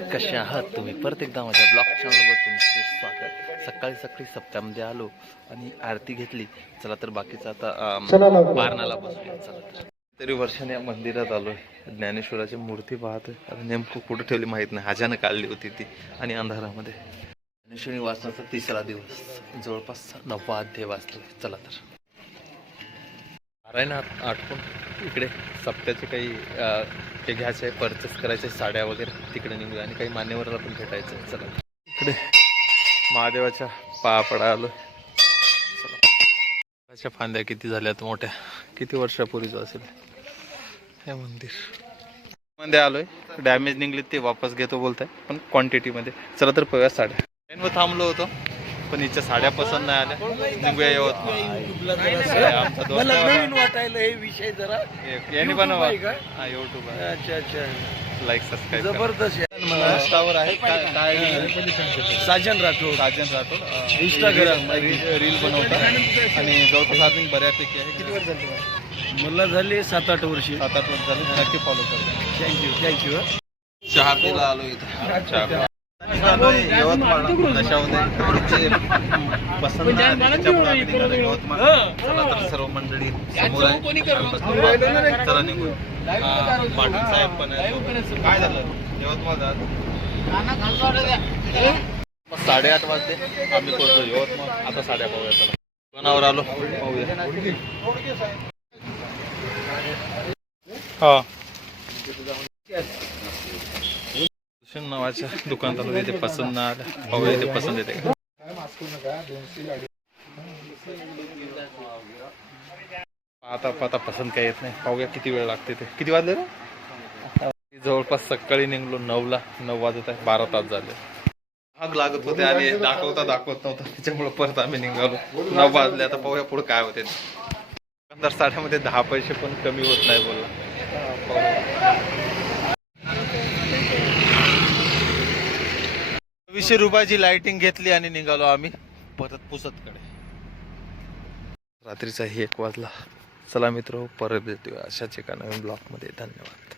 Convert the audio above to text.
कसे आहात तुम्ही? परत एकदा माझ्या ब्लॉग चॅनलवर तुमचे स्वागत. सकाळी सकाळी सप्त्यामध्ये आलो आणि आरती घेतली. चला तर बाकीचं आता अम, पारणाला बसूया. चला तर. तरी वर्षाने या मंदिरात आलोय. ज्ञानेश्वराची मूर्ती पाहतोय. आता नेमकं कुठं ठेवली माहीत नाही. हाजानं काढली होती ती आणि अंधारामध्ये. ज्ञानेश्वरी वाचनाचा तिसरा दिवस. जवळपास नववा अध्याय वाचले चला तर. नारायण आठवून इकडे सप्त्याचे काही ते घ्यायचं आहे परचेस करायचे साड्या वगैरे तिकडे निघूया आणि काही मान्यवराला पण भेटायचं आहे. चला. इकडे महादेवाच्या पापडा आलो. चला. फांद्या किती झाल्यात मोठ्या? किती वर्षापूर्वीच असेल? हे मंदिर. मध्ये आलोय. डॅमेज निघले ते वापस घेतो बोलताय पण क्वांटिटीमध्ये चला तर पळूया साड्या. ट्रेनवर थांबलो होतो. पण हिच्या साड्या पसंत नाही आल्या. निघूया यवतमाळ आमचा दोस्त. नवीन वाटायला हे विषय जरा. यांनी बनवा? हा युट्यूब अच्छा अच्छा. लाईक सबस्क्राईब जबरदस्त. इंस्टावर आहे. काय साजन राठोड. साजन राठोड. Instagram. रील बनवतात आणि जवळपास अर्निंग बऱ्यापैकी आहे. किती वर्ष झाले मला झाले सात आठ वर्ष. सात आठ वर्ष झाले. नक्की फॉलो करतो. थँक्यू थँक्यू चहा प्यायला आलो इथं. चहा यवतमाळ दशामध्ये पसंत यवतमाळ चला तर सर्व मंडळी समोर चला निघू हा, पाटील साहेब पण आहे काय झालं? यवतमाळ जात. मग साडेआठ वाजले. आम्ही पोहोचलो यवतमाळ. आता साड्या पाहूया चला दुकानावर आलो. पाहूया. हा. भूषण नावाच्या दुकानात आलो तिथे पसंत नाही आलं. पसंत येते का? पाहता पाहता पसंत काही येत नाही. पाहूया किती वेळ लागते ते. किती वाजले रे? जवळपास सकाळी निघलो नऊला. नऊ वाजत आहे. बारा तास झाले. आग लागत होते आणि दाखवता दाखवत नव्हतं. त्याच्यामुळे परत आम्ही निघालो. नऊ वाजले. आता पाहूया पुढे काय होते ते. दुकानदार दहा पैसे पण कमी होत नाही बोलला. तीनशे रुपयाची लाइटिंग घेतली आणि निघालो आम्ही परत पुसतकडे. रात्रीचा एक वाजला. चला मित्र परत भेटूया अशाच एका नवीन ब्लॉकमध्ये धन्यवाद.